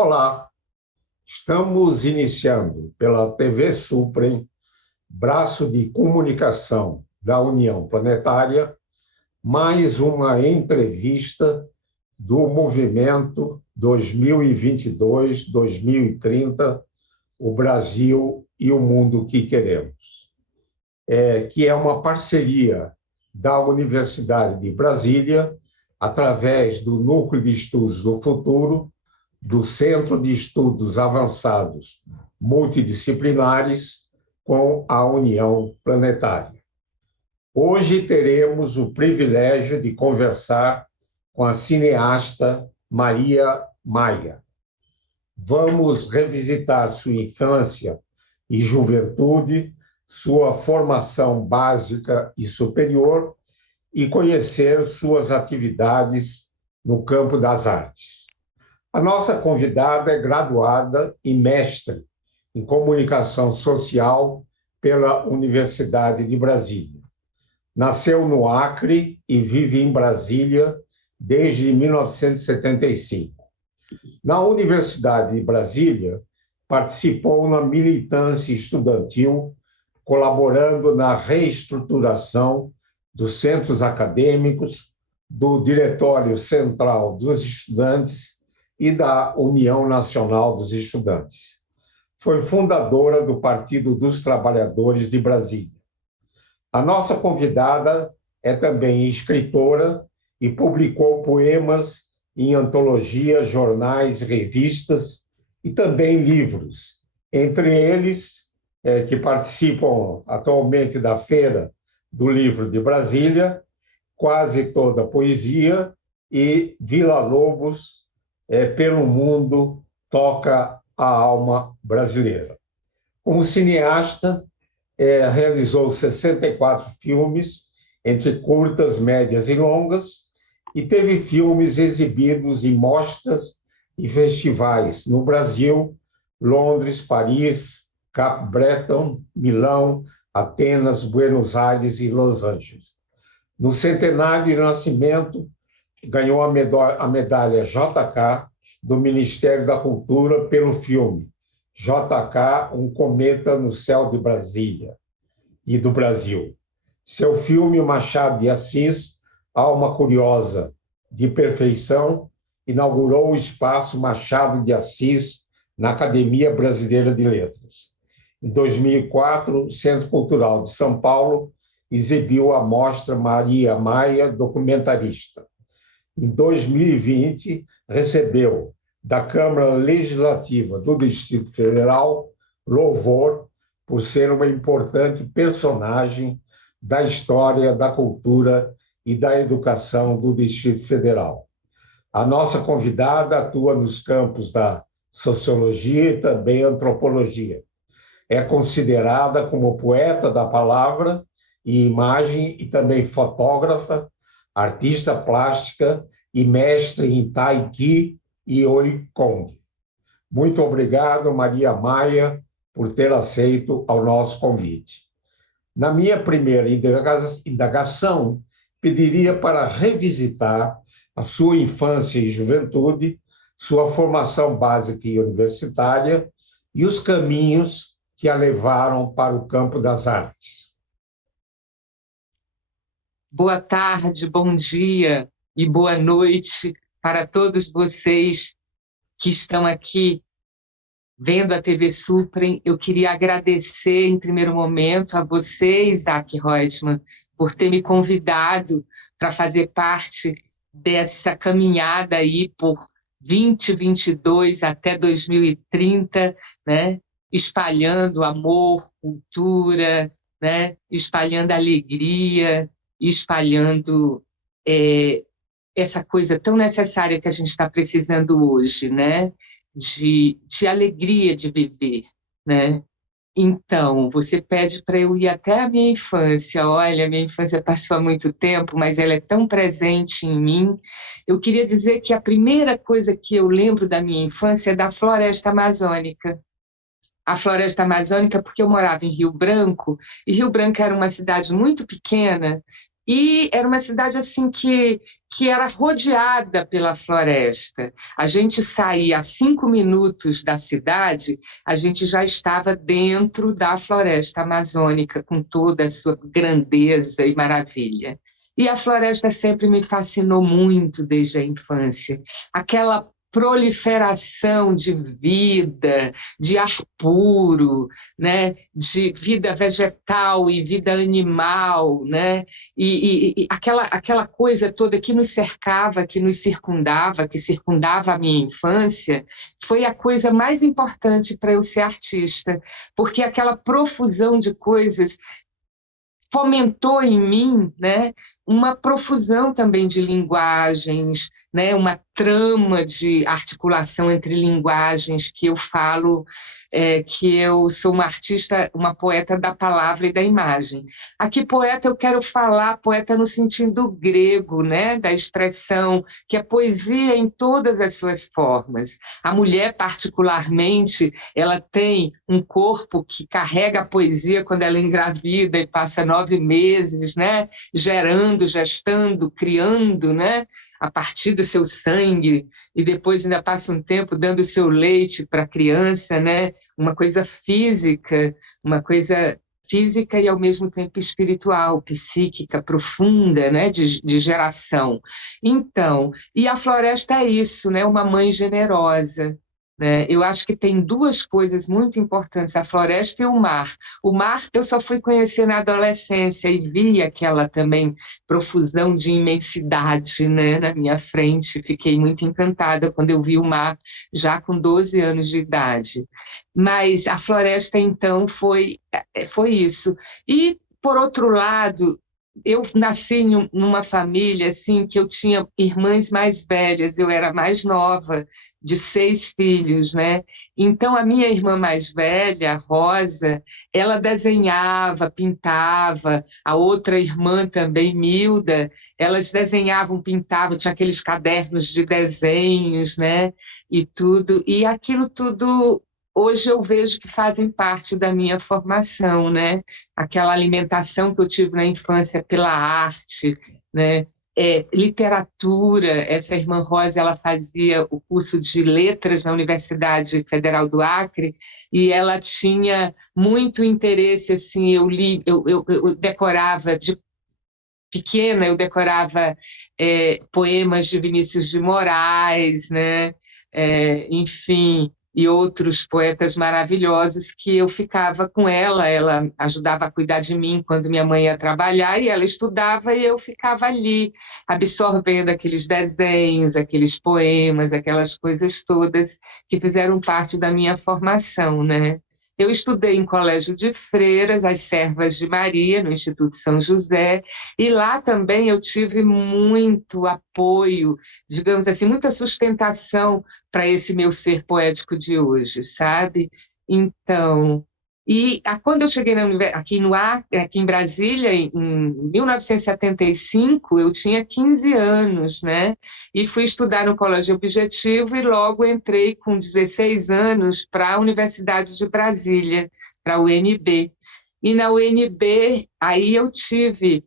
Olá, estamos iniciando pela TV Suprem, braço de comunicação da União Planetária, mais uma entrevista do movimento 2022-2030, o Brasil e o mundo que queremos, que é uma parceria da Universidade de Brasília, através do Núcleo de Estudos do Futuro, do Centro de Estudos Avançados Multidisciplinares, com a União Planetária. Hoje teremos o privilégio de conversar com a cineasta Maria Maia. Vamos revisitar sua infância e juventude, sua formação básica e superior e conhecer suas atividades no campo das artes. A nossa convidada é graduada e mestre em comunicação social pela Universidade de Brasília. Nasceu no Acre e vive em Brasília desde 1975. Na Universidade de Brasília, participou na militância estudantil, colaborando na reestruturação dos centros acadêmicos, do Diretório Central dos Estudantes e da União Nacional dos Estudantes. Foi fundadora do Partido dos Trabalhadores de Brasília. A nossa convidada é também escritora e publicou poemas em antologias, jornais, revistas e também livros, entre eles que participam atualmente da Feira do Livro de Brasília, Quase Toda Poesia e Vila Lobos, Pelo Mundo Toca a Alma Brasileira. Como cineasta, realizou 64 filmes, entre curtas, médias e longas, e teve filmes exibidos em mostras e festivais no Brasil, Londres, Paris, Cape Breton, Milão, Atenas, Buenos Aires e Los Angeles. No centenário de nascimento, ganhou a medalha JK do Ministério da Cultura pelo filme JK, um cometa no céu de Brasília e do Brasil. Seu filme Machado de Assis, Alma Curiosa de Perfeição, inaugurou o espaço Machado de Assis na Academia Brasileira de Letras. Em 2004, o Centro Cultural de São Paulo exibiu a mostra Maria Maia, documentarista. Em 2020, recebeu da Câmara Legislativa do Distrito Federal louvor por ser uma importante personagem da história, da cultura e da educação do Distrito Federal. A nossa convidada atua nos campos da sociologia e também antropologia. É considerada como poeta da palavra e imagem e também fotógrafa, artista plástica e mestre em Tai Chi e Oi Kong. Muito obrigado, Maria Maia, por ter aceito ao nosso convite. Na minha primeira indagação, pediria para revisitar a sua infância e juventude, sua formação básica e universitária e os caminhos que a levaram para o campo das artes. Boa tarde, bom dia e boa noite para todos vocês que estão aqui vendo a TV Suprem. Eu queria agradecer, em primeiro momento, a você, Isaac Reutemann, por ter me convidado para fazer parte dessa caminhada aí por 2022 até 2030, né? Espalhando amor, cultura, né? Espalhando alegria, espalhando essa coisa tão necessária que a gente está precisando hoje, né? De alegria de viver, né? Então, você pede para eu ir até a minha infância. Olha, minha infância passou há muito tempo, mas ela é tão presente em mim. Eu queria dizer que a primeira coisa que eu lembro da minha infância é da floresta amazônica. A floresta amazônica, porque eu morava em Rio Branco, e Rio Branco era uma cidade muito pequena, E era uma cidade assim que era rodeada pela floresta. A gente saía a 5 minutos da cidade, a gente já estava dentro da floresta amazônica, com toda a sua grandeza e maravilha. E a floresta sempre me fascinou muito desde a infância. Aquela proliferação de vida, de ar puro, né? De vida vegetal e vida animal, né? E aquela coisa toda que nos cercava, que nos circundava, que circundava a minha infância, foi a coisa mais importante para eu ser artista, porque aquela profusão de coisas fomentou em mim, né, uma profusão também de linguagens, né, uma trama de articulação entre linguagens que eu falo, que eu sou uma artista, uma poeta da palavra e da imagem. Aqui, poeta, eu quero falar poeta no sentido grego, né, da expressão, que é poesia em todas as suas formas. A mulher, particularmente, ela tem um corpo que carrega a poesia quando ela engravida e passa 9 meses, né, gerando, gestando, criando, né, a partir do seu sangue, e depois ainda passa um tempo dando o seu leite para a criança, né, uma coisa física e ao mesmo tempo espiritual, psíquica, profunda, né, de geração. Então, e a floresta é isso, né, uma mãe generosa, né? Eu acho que tem duas coisas muito importantes, a floresta e o mar. O mar eu só fui conhecer na adolescência e vi aquela também profusão de imensidade, né, na minha frente. Fiquei muito encantada quando eu vi o mar já com 12 anos de idade. Mas a floresta, então, foi isso. E, por outro lado, eu nasci numa família assim que eu tinha irmãs mais velhas, eu era mais nova, de 6 filhos, né? Então a minha irmã mais velha, a Rosa, ela desenhava, pintava, a outra irmã também, Milda, elas desenhavam, pintavam, tinha aqueles cadernos de desenhos, né? E tudo, e aquilo tudo hoje eu vejo que fazem parte da minha formação, né? Aquela alimentação que eu tive na infância pela arte, né? Literatura, essa irmã Rosa, ela fazia o curso de letras na Universidade Federal do Acre e ela tinha muito interesse, assim, eu decorava de pequena, eu decorava poemas de Vinícius de Moraes, né? Enfim, e outros poetas maravilhosos que eu ficava com ela ajudava a cuidar de mim quando minha mãe ia trabalhar e ela estudava e eu ficava ali absorvendo aqueles desenhos, aqueles poemas, aquelas coisas todas que fizeram parte da minha formação, né? Eu estudei em colégio de freiras, as Servas de Maria, no Instituto São José, e lá também eu tive muito apoio, digamos assim, muita sustentação para esse meu ser poético de hoje, sabe? Então, quando eu cheguei aqui em Brasília, em 1975, eu tinha 15 anos, né? E fui estudar no Colégio Objetivo e logo entrei com 16 anos para a Universidade de Brasília, para a UNB. E na UNB, aí eu tive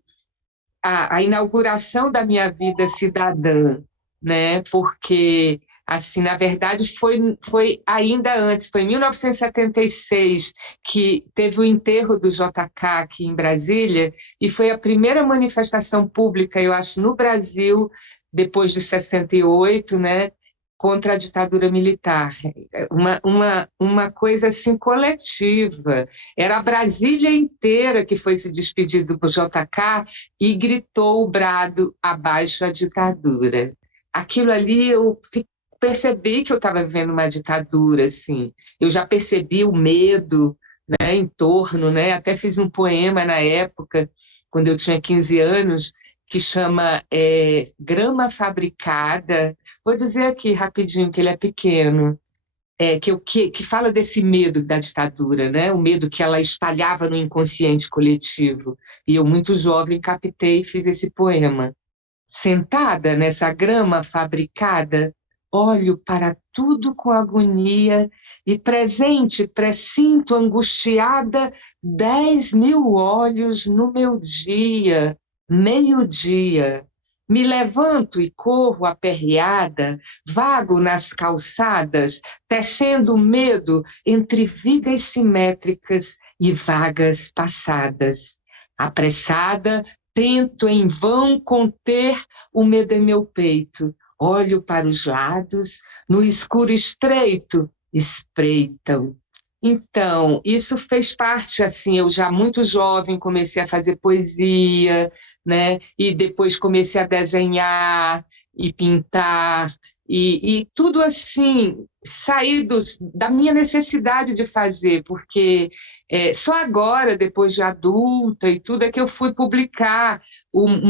a inauguração da minha vida cidadã, né? Porque, assim, na verdade, foi ainda antes, foi em 1976 que teve o enterro do JK aqui em Brasília, e foi a primeira manifestação pública, eu acho, no Brasil, depois de 68, né? Contra a ditadura militar, uma coisa assim coletiva. Era a Brasília inteira que foi se despedir do JK e gritou o brado abaixo a ditadura. Aquilo ali percebi que eu estava vivendo uma ditadura, assim. Eu já percebi o medo, né, em torno, né? Até fiz um poema na época, quando eu tinha 15 anos, que chama Grama Fabricada. Vou dizer aqui rapidinho que ele é pequeno. Que fala desse medo da ditadura, né? O medo que ela espalhava no inconsciente coletivo. E eu, muito jovem, captei e fiz esse poema. Sentada nessa grama fabricada, olho para tudo com agonia e presente, pressinto angustiada 10.000 olhos no meu dia, meio-dia. Me levanto e corro aperreada, vago nas calçadas, tecendo medo entre vigas simétricas e vagas passadas. Apressada, tento em vão conter o medo em meu peito. Olho para os lados, no escuro estreito, espreitam. Então, isso fez parte, assim, eu já muito jovem comecei a fazer poesia, né? E depois comecei a desenhar e pintar, e tudo assim, sair da minha necessidade de fazer, porque só agora, depois de adulta e tudo, é que eu fui publicar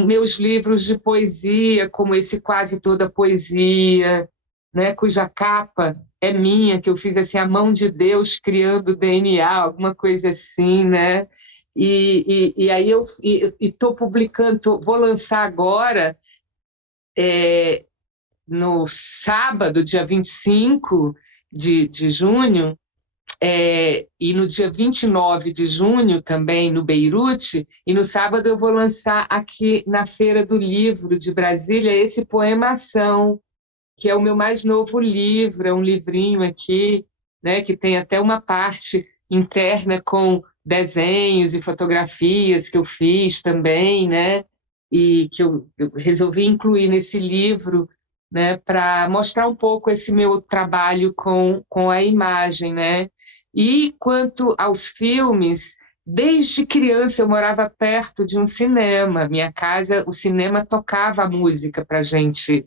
meus livros de poesia, como esse Quase Toda Poesia, né? Cuja capa é minha, que eu fiz assim, a mão de Deus criando DNA, alguma coisa assim, né? E aí eu estou publicando, vou lançar agora, no sábado, dia 25 de junho, e no dia 29 de junho também, no Beirute, e no sábado eu vou lançar aqui na Feira do Livro de Brasília esse Poema Ação, que é o meu mais novo livro, é um livrinho aqui, né, que tem até uma parte interna com desenhos e fotografias que eu fiz também, né, e que eu resolvi incluir nesse livro, né, para mostrar um pouco esse meu trabalho com a imagem, né. E quanto aos filmes, desde criança eu morava perto de um cinema, minha casa, o cinema tocava a música para a gente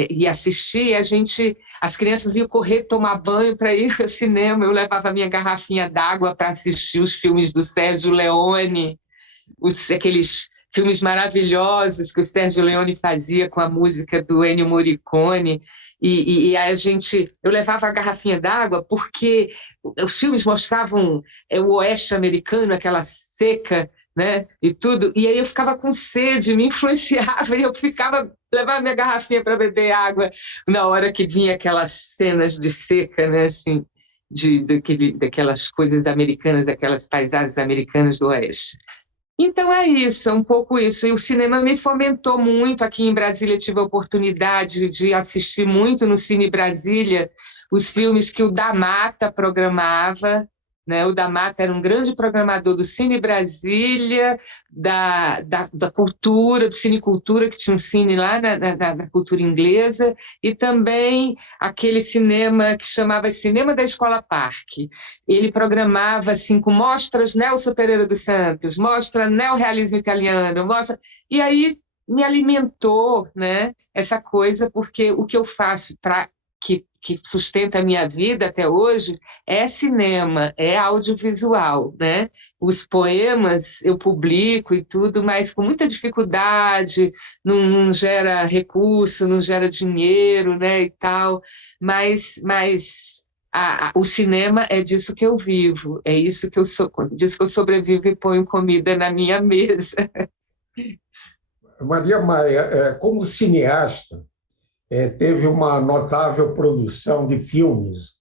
ir assistir, as crianças iam correr tomar banho para ir ao cinema, eu levava a minha garrafinha d'água para assistir os filmes do Sérgio Leone, aqueles filmes maravilhosos que o Sérgio Leone fazia com a música do Ennio Morricone, e eu levava a garrafinha d'água porque os filmes mostravam o oeste americano, aquela seca, né, e tudo, e aí eu ficava com sede, me influenciava, e eu levava minha garrafinha para beber água na hora que vinha aquelas cenas de seca, né, assim, daquelas coisas americanas, daquelas paisagens americanas do oeste. Então é isso, é um pouco isso. E o cinema me fomentou muito. Aqui em Brasília tive a oportunidade de assistir muito no Cine Brasília os filmes que o Da Mata programava, né? O Da Mata era um grande programador do Cine Brasília, da cultura, do Cine Cultura, que tinha um cine lá na cultura inglesa, e também aquele cinema que chamava Cinema da Escola Parque. Ele programava assim com mostras Nelson Pereira dos Santos, mostra neorrealismo italiano, mostra, e aí me alimentou, né, essa coisa, porque o que eu faço para que sustenta a minha vida até hoje é cinema, é audiovisual, né? Os poemas eu publico e tudo, mas com muita dificuldade, não gera recurso, não gera dinheiro, né, e tal, mas o cinema é disso que eu vivo, é isso que disso que eu sobrevivo e ponho comida na minha mesa. Maria Maia, como cineasta, teve uma notável produção de filmes.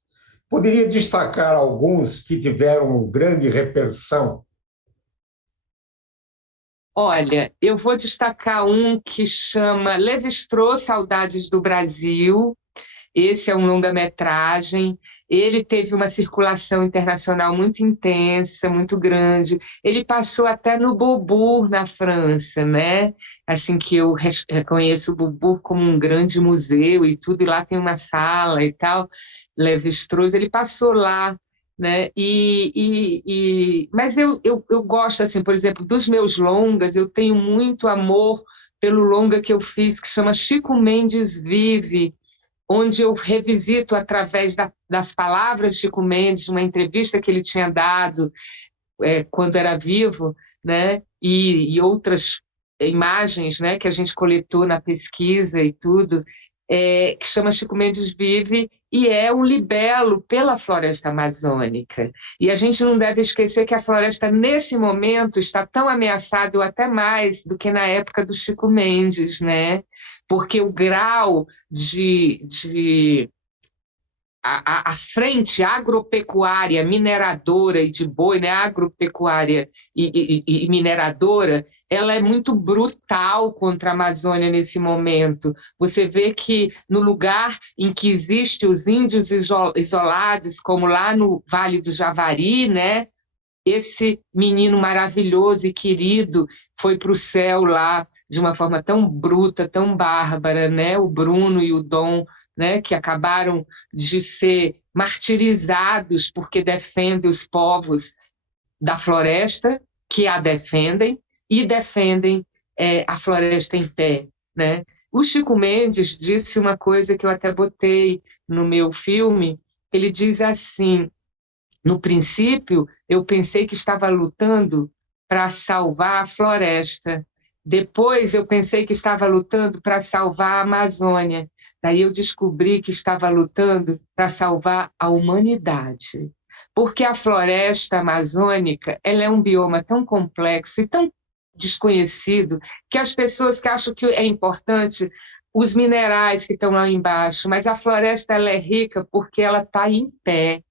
Poderia destacar alguns que tiveram grande repercussão? Olha, eu vou destacar um que chama Levi-Strauss, Saudades do Brasil. Esse é um longa-metragem. Ele teve uma circulação internacional muito intensa, muito grande. Ele passou até no Beaubourg, na França, né? Assim que eu reconheço o Beaubourg como um grande museu e tudo, e lá tem uma sala e tal. Lévi-Strauss, ele passou lá, né? Mas eu gosto, assim, por exemplo, dos meus longas, eu tenho muito amor pelo longa que eu fiz, que chama Chico Mendes Vive, onde eu revisito através das palavras de Chico Mendes, uma entrevista que ele tinha dado quando era vivo, né? E outras imagens, né, que a gente coletou na pesquisa e tudo, que chama Chico Mendes Vive, e é um libelo pela floresta amazônica. E a gente não deve esquecer que a floresta, nesse momento, está tão ameaçada, ou até mais, do que na época do Chico Mendes, né? Porque o grau de a frente agropecuária, mineradora e de boi, né, agropecuária e mineradora, ela é muito brutal contra a Amazônia nesse momento. Você vê que no lugar em que existem os índios isolados, como lá no Vale do Javari, né, esse menino maravilhoso e querido foi para o céu lá de uma forma tão bruta, tão bárbara, né? O Bruno e o Dom, né? Que acabaram de ser martirizados porque defendem os povos da floresta, que a defendem, e defendem a floresta em pé, né? O Chico Mendes disse uma coisa que eu até botei no meu filme, ele diz assim: no princípio, eu pensei que estava lutando para salvar a floresta. Depois, eu pensei que estava lutando para salvar a Amazônia. Daí, eu descobri que estava lutando para salvar a humanidade. Porque a floresta amazônica, ela é um bioma tão complexo e tão desconhecido que as pessoas que acham que é importante os minerais que estão lá embaixo, mas a floresta ela é rica porque ela está em pé.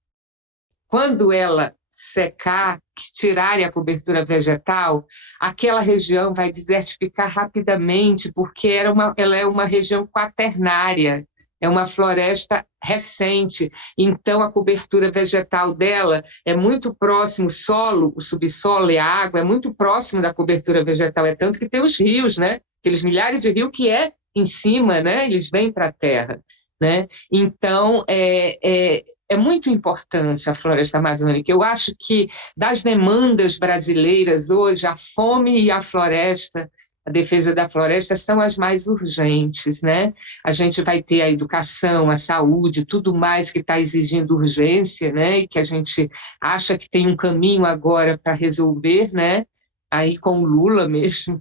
Quando ela secar, tirarem a cobertura vegetal, aquela região vai desertificar rapidamente, porque ela é uma região quaternária, é uma floresta recente, então a cobertura vegetal dela é muito próximo, o solo, o subsolo e a água é muito próximo da cobertura vegetal, é tanto que tem os rios, né? Aqueles milhares de rios que em cima, né? Eles vêm para a terra, né? Então, é muito importante a floresta amazônica. Eu acho que das demandas brasileiras hoje, a fome e a floresta, a defesa da floresta são as mais urgentes, né? A gente vai ter a educação, a saúde, tudo mais que está exigindo urgência, né? E que a gente acha que tem um caminho agora para resolver, né? Aí com o Lula mesmo,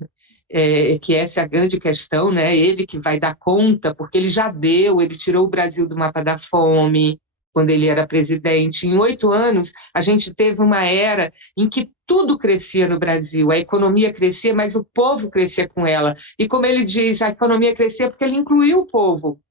que essa é a grande questão, né? Ele que vai dar conta, porque ele tirou o Brasil do mapa da fome, quando ele era presidente. Em 8 anos, a gente teve uma era em que tudo crescia no Brasil, a economia crescia, mas o povo crescia com ela. E como ele diz, a economia crescia porque ele incluiu o povo.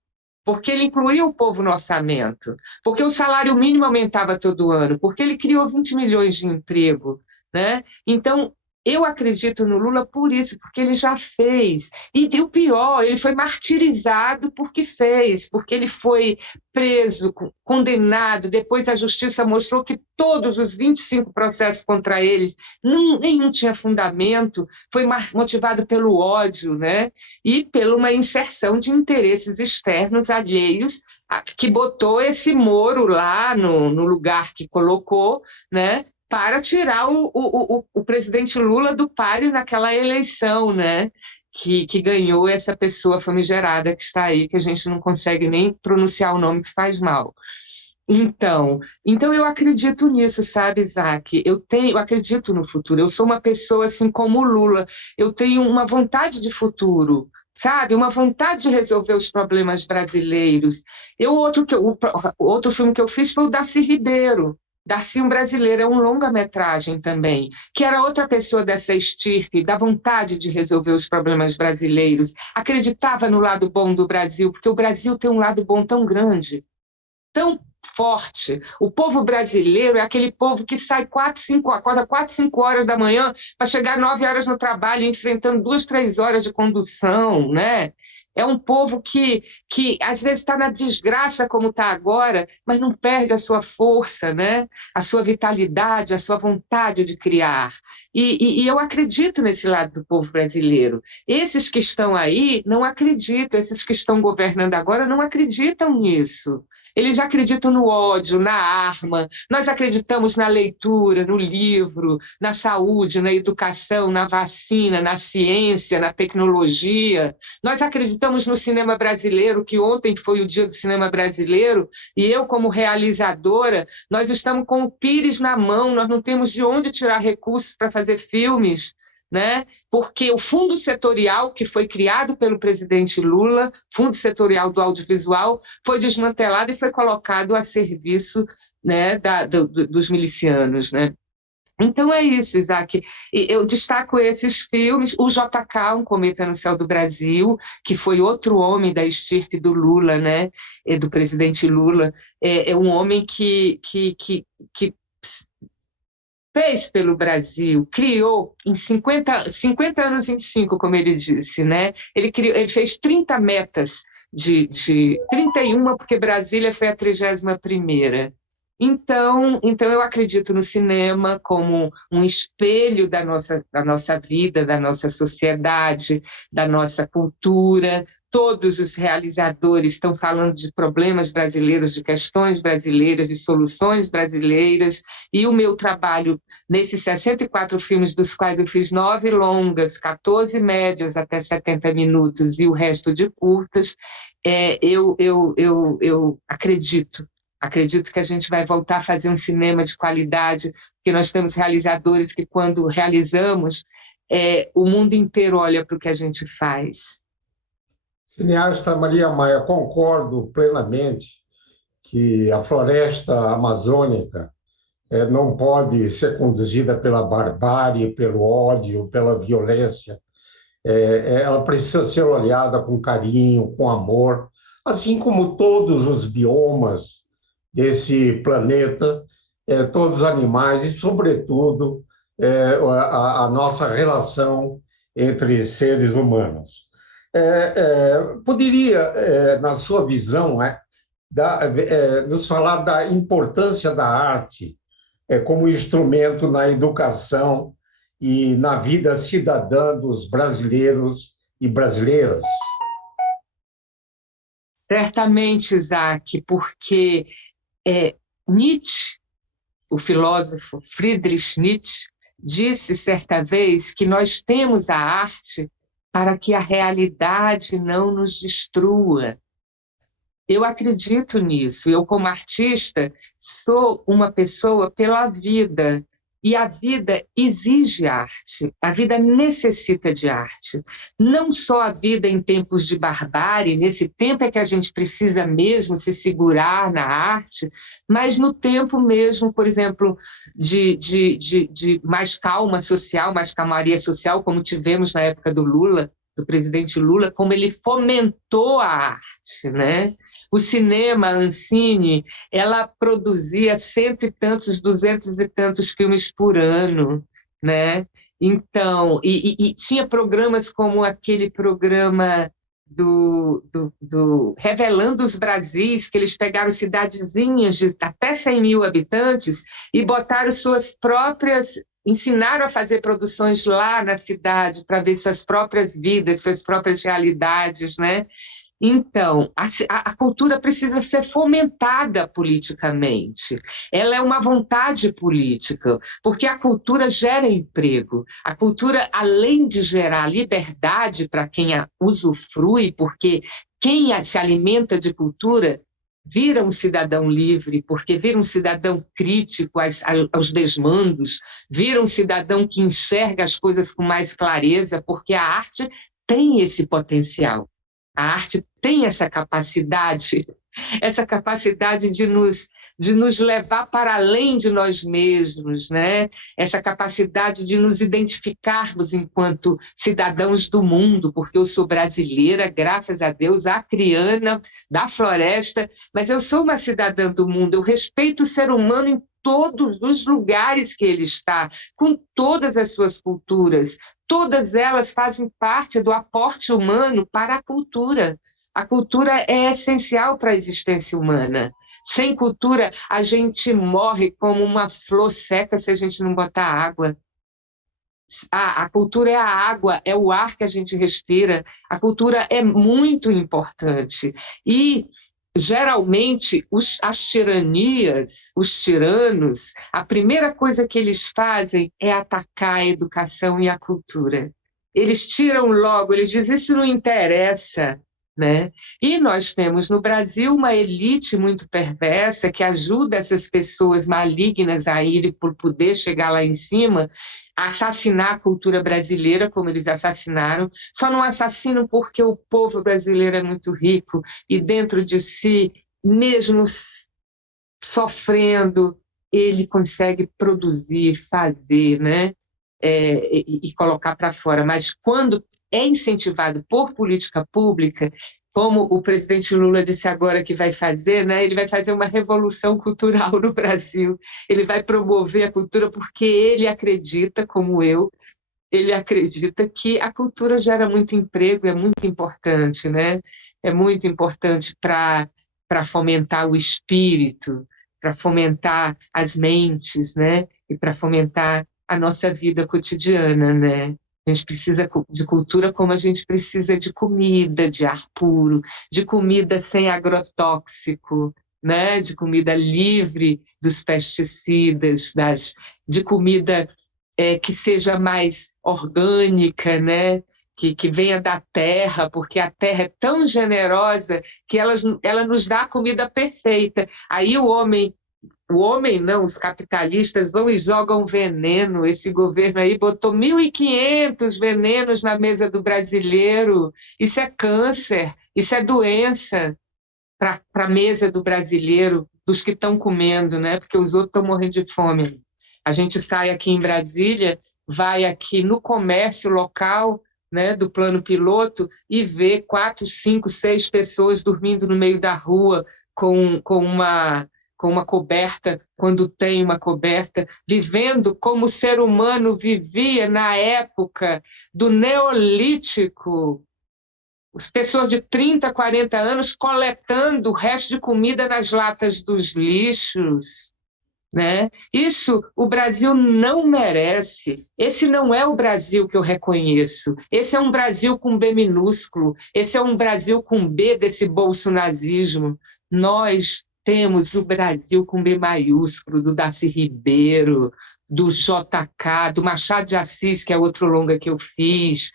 Porque ele incluiu o povo no orçamento, porque o salário mínimo aumentava todo ano, porque ele criou 20 milhões de emprego, né? Então, eu acredito no Lula por isso, porque ele já fez. E o pior, ele foi martirizado porque fez, porque ele foi preso, condenado. Depois a justiça mostrou que todos os 25 processos contra eles, nenhum tinha fundamento, foi motivado pelo ódio, né? E pela uma inserção de interesses externos alheios, que botou esse Moro lá no lugar que colocou, né? Para tirar o presidente Lula do páreo naquela eleição, né? Que ganhou essa pessoa famigerada que está aí, que a gente não consegue nem pronunciar o nome, que faz mal. Então eu acredito nisso, sabe, Isaac? Eu acredito no futuro. Eu sou uma pessoa assim como o Lula. Eu tenho uma vontade de futuro, sabe? Uma vontade de resolver os problemas brasileiros. Outro filme que eu fiz foi o Darcy Ribeiro. Darcy, um brasileiro, é um longa-metragem também, que era outra pessoa dessa estirpe, da vontade de resolver os problemas brasileiros, acreditava no lado bom do Brasil, porque o Brasil tem um lado bom tão grande, tão forte. O povo brasileiro é aquele povo que sai 4, 5 horas da manhã para chegar 9 horas no trabalho, enfrentando 2, 3 horas de condução, né? É um povo que às vezes está na desgraça como está agora, mas não perde a sua força, né? A sua vitalidade, a sua vontade de criar. E eu acredito nesse lado do povo brasileiro. Esses que estão aí não acreditam, esses que estão governando agora não acreditam nisso. Eles acreditam no ódio, na arma. Nós acreditamos na leitura, no livro, na saúde, na educação, na vacina, na ciência, na tecnologia. Nós acreditamos no cinema brasileiro, que ontem foi o Dia do Cinema Brasileiro, e eu, como realizadora, nós estamos com o pires na mão, nós não temos de onde tirar recursos para fazer filmes, né? Porque o fundo setorial que foi criado pelo presidente Lula, fundo setorial do audiovisual, foi desmantelado e foi colocado a serviço, né, dos milicianos, né? Então é isso, Isaac. Eu destaco esses filmes, o JK, Um Cometa no Céu do Brasil, que foi outro homem da estirpe do Lula, né? Do presidente Lula. É um homem que fez pelo Brasil, criou em 50 anos, 25, como ele disse, né? Ele fez 30 metas de 31, porque Brasília foi a 31ª. Então eu acredito no cinema como um espelho da nossa vida, da nossa sociedade, da nossa cultura. Todos os realizadores estão falando de problemas brasileiros, de questões brasileiras, de soluções brasileiras, e o meu trabalho nesses 64 filmes, dos quais eu fiz 9 longas, 14 médias até 70 minutos e o resto de curtas, eu acredito que a gente vai voltar a fazer um cinema de qualidade, porque nós temos realizadores que, quando realizamos, o mundo inteiro olha para o que a gente faz. Cineasta Maria Maia, concordo plenamente que a floresta amazônica não pode ser conduzida pela barbárie, pelo ódio, pela violência. Ela precisa ser olhada com carinho, com amor, assim como todos os biomas desse planeta, todos os animais e, sobretudo, a nossa relação entre seres humanos. Poderia, na sua visão, nos falar da importância da arte como instrumento na educação e na vida cidadã dos brasileiros e brasileiras? Certamente, Isaac, porque Nietzsche, o filósofo Friedrich Nietzsche, disse certa vez que nós temos a arte para que a realidade não nos destrua. Eu acredito nisso. Eu, como artista, sou uma pessoa pela vida. E a vida exige arte, a vida necessita de arte. Não só a vida em tempos de barbárie, nesse tempo é que a gente precisa mesmo se segurar na arte, mas no tempo mesmo, por exemplo, de mais calma social, mais calmaria social, como tivemos na época do Lula, do presidente Lula, como ele fomentou a arte, né? O cinema, a Ancine, ela produzia 100 e tantos, 200 e tantos filmes por ano, né? Então, e tinha programas como aquele programa do Revelando os Brasis, que eles pegaram cidadezinhas de até 100 mil habitantes e botaram suas próprias, ensinaram a fazer produções lá na cidade para ver suas próprias vidas, suas próprias realidades, né? Então, a cultura precisa ser fomentada politicamente. Ela é uma vontade política, porque a cultura gera emprego. A cultura, além de gerar liberdade para quem a usufrui, porque quem se alimenta de cultura vira um cidadão livre, porque vira um cidadão crítico aos desmandos, vira um cidadão que enxerga as coisas com mais clareza, porque a arte tem esse potencial. A arte tem essa capacidade de nos levar para além de nós mesmos, né? Essa capacidade de nos identificarmos enquanto cidadãos do mundo, porque eu sou brasileira, graças a Deus, acriana da floresta, mas eu sou uma cidadã do mundo, eu respeito o ser humano em todos os lugares que ele está, com todas as suas culturas. Todas elas fazem parte do aporte humano para a cultura. A cultura é essencial para a existência humana. Sem cultura, a gente morre como uma flor seca se a gente não botar água. A cultura é a água, é o ar que a gente respira. A cultura é muito importante. E, geralmente, as tiranias, os tiranos, a primeira coisa que eles fazem é atacar a educação e a cultura. Eles tiram logo, eles dizem, isso não interessa, né? E nós temos no Brasil uma elite muito perversa que ajuda essas pessoas malignas a irem por poder chegar lá em cima, assassinar a cultura brasileira, como eles assassinaram. Só não assassinam porque o povo brasileiro é muito rico e dentro de si, mesmo sofrendo, ele consegue produzir, fazer, né? E colocar para fora. Mas quando é incentivado por política pública, como o presidente Lula disse agora que vai fazer, né? Ele vai fazer uma revolução cultural no Brasil. Ele vai promover a cultura porque ele acredita, como eu, ele acredita que a cultura gera muito emprego, é muito importante, né? É muito importante para fomentar o espírito, para fomentar as mentes, né? E para fomentar a nossa vida cotidiana, né? A gente precisa de cultura como a gente precisa de comida, de ar puro, de comida sem agrotóxico, né? De comida livre dos pesticidas, de comida que seja mais orgânica, né? Que venha da terra, porque a terra é tão generosa que ela nos dá a comida perfeita. Aí o homem não, os capitalistas vão e jogam veneno. Esse governo aí botou 1.500 venenos na mesa do brasileiro. Isso é câncer, isso é doença para a mesa do brasileiro, dos que estão comendo, né? Porque os outros estão morrendo de fome. A gente sai aqui em Brasília, vai aqui no comércio local, né, do plano piloto e vê 4, 5, 6 pessoas dormindo no meio da rua com uma coberta, quando tem uma coberta, vivendo como o ser humano vivia na época do Neolítico. As pessoas de 30, 40 anos coletando o resto de comida nas latas dos lixos, né? Isso o Brasil não merece. Esse não é o Brasil que eu reconheço. Esse é um Brasil com B minúsculo. Esse é um Brasil com B desse bolsonazismo. Nós temos o Brasil com B maiúsculo, do Darcy Ribeiro, do JK, do Machado de Assis, que é outro longa que eu fiz.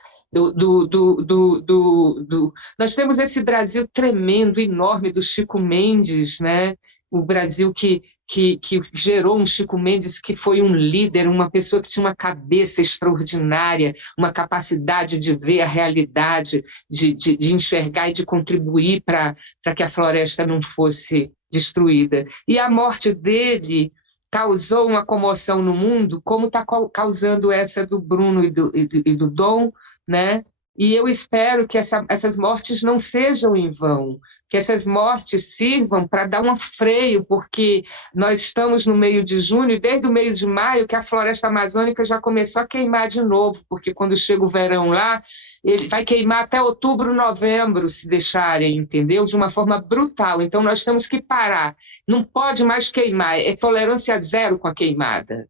Nós temos esse Brasil tremendo, enorme, do Chico Mendes, né? O Brasil que gerou um Chico Mendes que foi um líder, uma pessoa que tinha uma cabeça extraordinária, uma capacidade de ver a realidade, de enxergar e de contribuir para que a floresta não fosse destruída. E a morte dele causou uma comoção no mundo, como está causando essa do Bruno e do Dom, né? E eu espero que essas mortes não sejam em vão, que essas mortes sirvam para dar um freio, porque nós estamos no meio de junho e desde o meio de maio que a floresta amazônica já começou a queimar de novo, porque quando chega o verão lá, ele vai queimar até outubro, novembro, se deixarem, entendeu? De uma forma brutal. Então nós temos que parar. Não pode mais queimar, é tolerância zero com a queimada,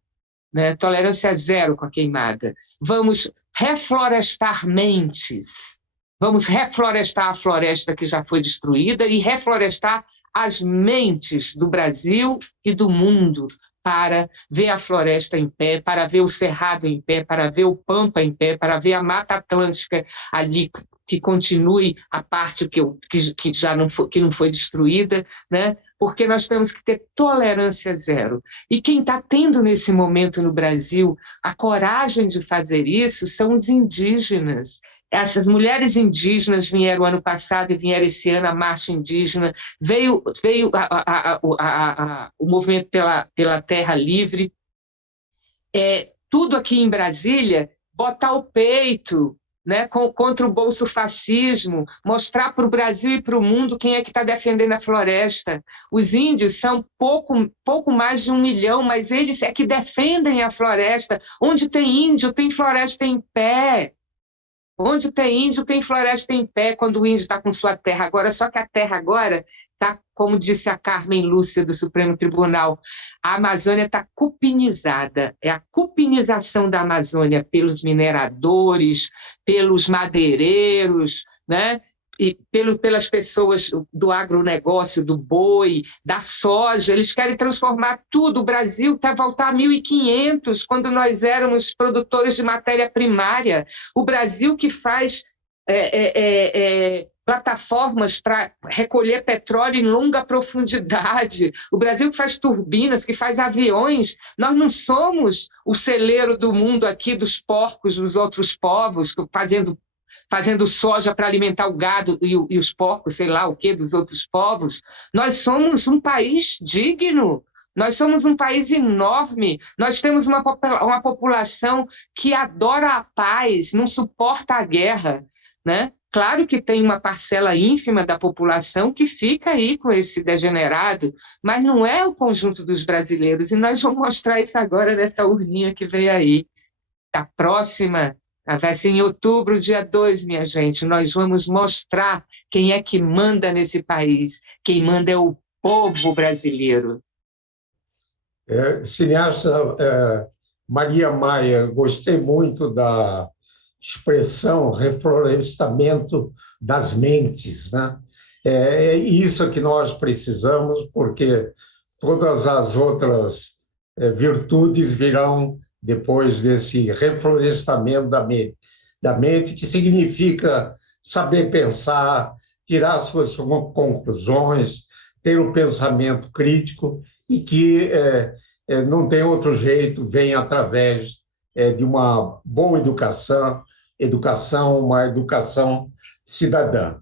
né? Tolerância zero com a queimada. Vamos reflorestar mentes. Vamos reflorestar a floresta que já foi destruída e reflorestar as mentes do Brasil e do mundo para ver a floresta em pé, para ver o cerrado em pé, para ver o pampa em pé, para ver a Mata Atlântica ali que continue a parte que já não foi destruída, né? Porque nós temos que ter tolerância zero. E quem está tendo nesse momento no Brasil a coragem de fazer isso são os indígenas. Essas mulheres indígenas vieram ano passado e vieram esse ano a marcha indígena, veio o movimento pela terra livre. Tudo aqui em Brasília, botar o peito, né, contra o bolsofascismo, mostrar para o Brasil e para o mundo quem é que está defendendo a floresta. Os índios são pouco mais de 1 milhão, mas eles é que defendem a floresta. Onde tem índio, tem floresta em pé. Onde tem índio, tem floresta em pé, quando o índio está com sua terra agora. Só que a terra agora está, como disse a Carmen Lúcia do Supremo Tribunal, a Amazônia está cupinizada. É a cupinização da Amazônia pelos mineradores, pelos madeireiros, né? E pelas pessoas do agronegócio, do boi, da soja. Eles querem transformar tudo. O Brasil quer voltar a 1500, quando nós éramos produtores de matéria primária. O Brasil que faz plataformas para recolher petróleo em longa profundidade. O Brasil que faz turbinas, que faz aviões. Nós não somos o celeiro do mundo aqui dos porcos dos outros povos, fazendo soja para alimentar o gado e os porcos, sei lá o que, dos outros povos. Nós somos um país digno, Nós somos um país enorme, nós temos uma população que adora a paz, não suporta a guerra, né? Claro que tem uma parcela ínfima da população que fica aí com esse degenerado, mas não é o conjunto dos brasileiros, e nós vamos mostrar isso agora nessa urninha que veio aí. A próxima vai ser em outubro, dia 2, minha gente, nós vamos mostrar quem é que manda nesse país. Quem manda é o povo brasileiro. Cineasta Maria Maia, gostei muito da expressão reflorestamento das mentes, né? É isso que nós precisamos, porque todas as outras virtudes virão depois desse reflorestamento da mente, que significa saber pensar, tirar suas conclusões, ter o pensamento crítico, e que não tem outro jeito, vem através de uma boa uma educação cidadã.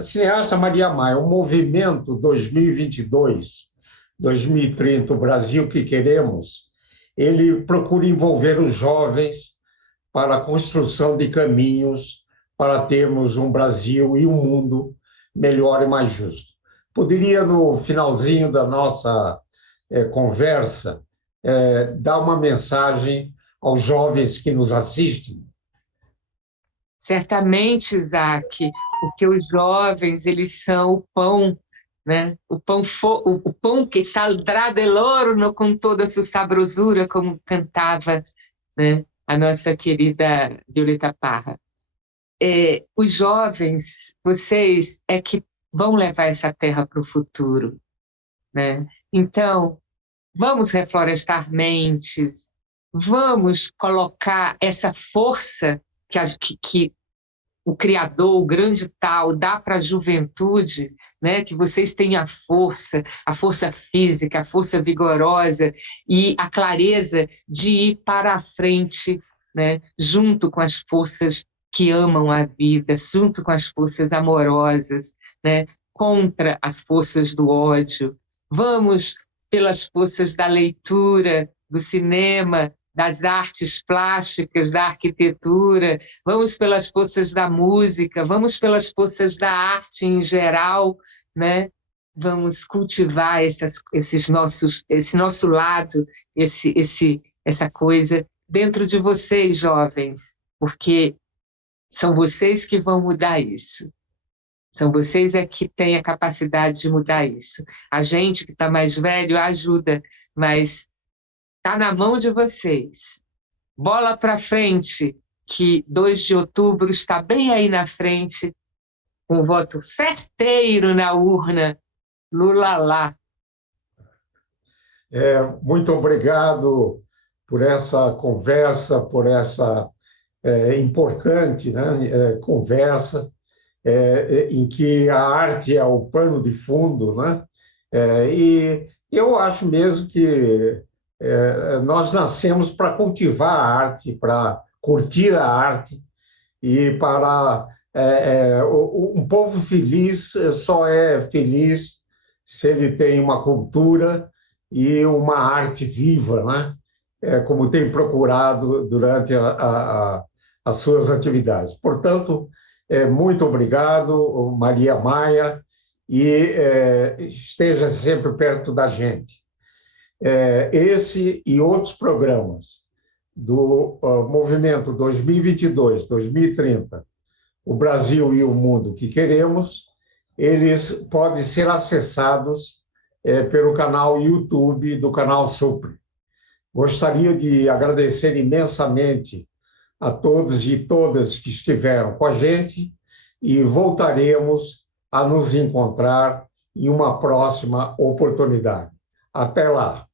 Cineasta Maria Maia, o movimento 2022-2030, o Brasil que queremos, ele procura envolver os jovens para a construção de caminhos para termos um Brasil e um mundo melhor e mais justo. Poderia, no finalzinho da nossa conversa, dar uma mensagem aos jovens que nos assistem? Certamente, Isaac, porque os jovens, eles são o pão, né? O pão que saldrá del horno com toda a sua sabrosura, como cantava, né, a nossa querida Violeta Parra. Os jovens, vocês é que vão levar essa terra para o futuro, né? Então, vamos reflorestar mentes, vamos colocar essa força que o Criador, o grande tal, dá para a juventude, né? Que vocês têm a força física, a força vigorosa e a clareza de ir para a frente, né? Junto com as forças que amam a vida, junto com as forças amorosas, né? Contra as forças do ódio. Vamos pelas forças da leitura, do cinema, das artes plásticas, da arquitetura, vamos pelas forças da música, vamos pelas forças da arte em geral, né? Vamos cultivar esse nosso lado, essa coisa dentro de vocês, jovens, porque são vocês que vão mudar isso. São vocês que têm a capacidade de mudar isso. A gente que está mais velho ajuda, mas está na mão de vocês. Bola para frente, que 2 de outubro está bem aí na frente, com o voto certeiro na urna. Lula lá. Muito obrigado por essa conversa, por essa importante, né, conversa, em que a arte é o pano de fundo, né? E eu acho mesmo que nós nascemos para cultivar a arte, para curtir a arte, e para um povo feliz só é feliz se ele tem uma cultura e uma arte viva, né? Como tem procurado durante as suas atividades. Portanto, muito obrigado, Maria Maia, e esteja sempre perto da gente. Esse e outros programas do Movimento 2022-2030, o Brasil e o Mundo que Queremos, eles podem ser acessados pelo canal YouTube do canal Supre. Gostaria de agradecer imensamente a todos e todas que estiveram com a gente, e voltaremos a nos encontrar em uma próxima oportunidade. Até lá!